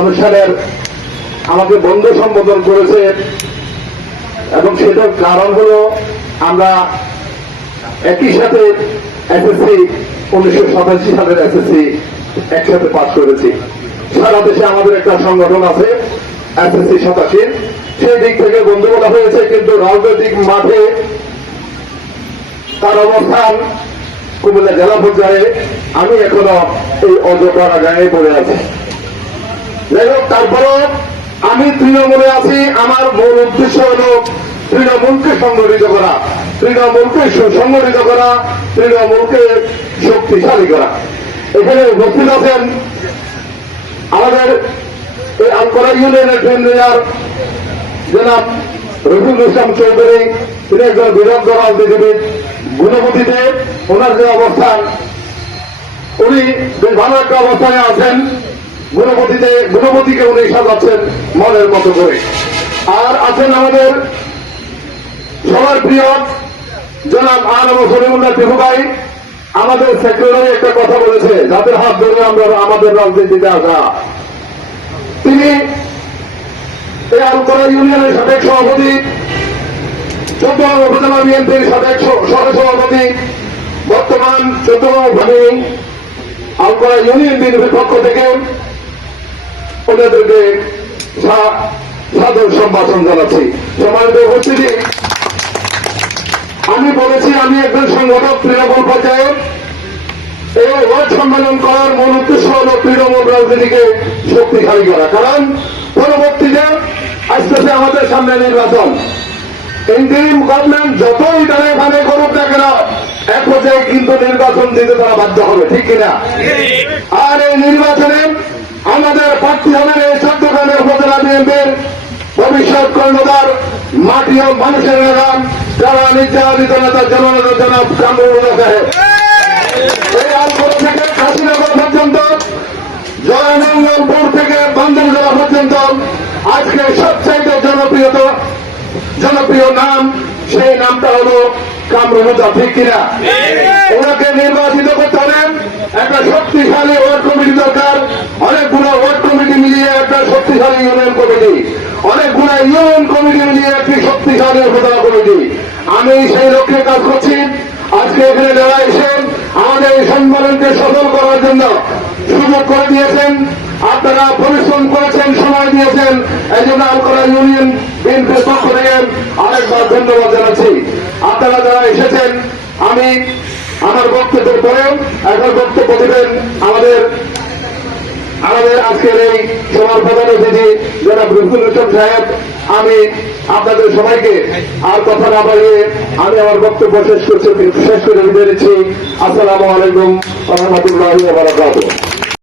অনুষ্ঠানের আমাকে বন্ধু সম্বোধন করেছে। এবং সেটার কারণ হলো আমরা একই সাথে এসএসসি উনিশশো সাতাশি সালের এসএসসি একসাথে পাশ করেছি। সারা দেশে আমাদের একটা সংগঠন আছে এসএসসি সাতাশি। সেই দিক থেকে বন্ধু বলা হয়েছে, কিন্তু রাজনৈতিক মাঠে তার অবস্থান কুমিল্লা জেলা পর্যায়ে আমি এখনও এই অজপাড়া গায়ে পড়ে আছি। তারপরও আমি তৃণমূলে আছি। আমার মূল উদ্দেশ্য হল তৃণমূলকে সংগঠিত করা, তৃণমূলকে সুসংগঠিত করা, তৃণমূলকে শক্তিশালী করা। এখানে উপস্থিত আছেন আমাদের এই আলকরা ইউনিয়নের ট্রেনার জনাব রফিকুল ইসলাম চৌধুরী। তিনি একজন বিরোধ রাজনীতিবিদ গুণপতিতে ওনার যে অবস্থান, উনি বেশ ভালো একটা অবস্থানে আছেন। গুণপতিতে গুণপতিকে উনি সাজাচ্ছেন মনের মতো করে। আর আছেন আমাদের সবার প্রিয় জনাব আলম সলিমুল্লাহ টিপু ভাই। আমাদের সেক্রেটারি একটা কথা বলেছে, যাদের হাত ধরে আমরা আমাদের রাজনীতিতে আসা। তিনি এই আলকরা ইউনিয়নের সাবেক সভাপতি চৌদ্দগ্রাম উপজেলা বিএনপির সাবেক সহ সভাপতি, বর্তমান চৌদ্দগ্রাম ভাবি আলকরা ইউনিয়ন বিএনপির পক্ষ থেকে ওনাদেরকে সাদর সম্ভাষণ জানাচ্ছি। সম্মানিত উপস্থিতি আমি বলেছি আমি একজন সংগঠক তৃণমূল পর্যায়ে এই ওয়ার্ড সম্মেলন করার মূল উদ্দেশ্য হল তৃণমূল রাজনীতিকে শক্তিশালী করা। কারণ পরবর্তীতে আসতেছে আমাদের সামনে নির্বাচন। ইন্টারিম গভর্নমেন্ট যতই ডানে ভানে করুক না কেন এক পর্যায়ে কিন্তু নির্বাচন দিতে তারা বাধ্য হবে ঠিক কিনা? আর এই নির্বাচনে আমাদের প্রার্থী হবেন এই চট্টগ্রামে উপজেলা বিএনপির ভবিষ্যৎ কর্ণধার মাটি ও মানুষের নেতা যারা নির্যাতিত নেতা জননেতা জনাব কামরুল সাহেব। এই আলপুর থেকে কাশীনগর পর্যন্ত জয়নঙ্গলপুর থেকে বান্দরজোড়া পর্যন্ত আজকে সবচাইতে জনপ্রিয়ত জনপ্রিয় নাম সেই নামটা হলো ঠিক কিনা? ওনাকে নির্বাচিত করতে হলে একটা শক্তিশালী ওয়ার্ড কমিটি দরকার অনেকগুলো ওয়ার্ড কমিটি মিলিয়ে একটা শক্তিশালী ইউনিয়ন কমিটি অনেকগুলো ইউনিয়ন কমিটি মিলিয়ে একটি শক্তিশালী উপজেলা কমিটি। আমি সেই লক্ষ্যে কাজ করছি। আজকে এখানে যারা এসেন আমাদের এই সম্মেলনকে সফল করার জন্য সুযোগ করে দিয়েছেন। আপনারা পরিশ্রম করেছেন, সময় দিয়েছেন। এই জন্য আলকরা ইউনিয়ন বিএনপির পক্ষ থেকে আরেকবার ধন্যবাদ জানাচ্ছি। আপনারা যারা এসেছেন, আমি আমার বক্তব্যের পরেও এখন বক্তব্য দেবেন আমাদের আমাদের আজকের এই সভার প্রধান অতিথি যারা রুফুল হোসেন সাহেব, আমি আপনাদের সবাইকে আর কথা না বাড়িয়ে আমি আমার বক্তব্য শেষ করছি শেষ করে দিতে আসসালামু আলাইকুম রহমতুল্লাহ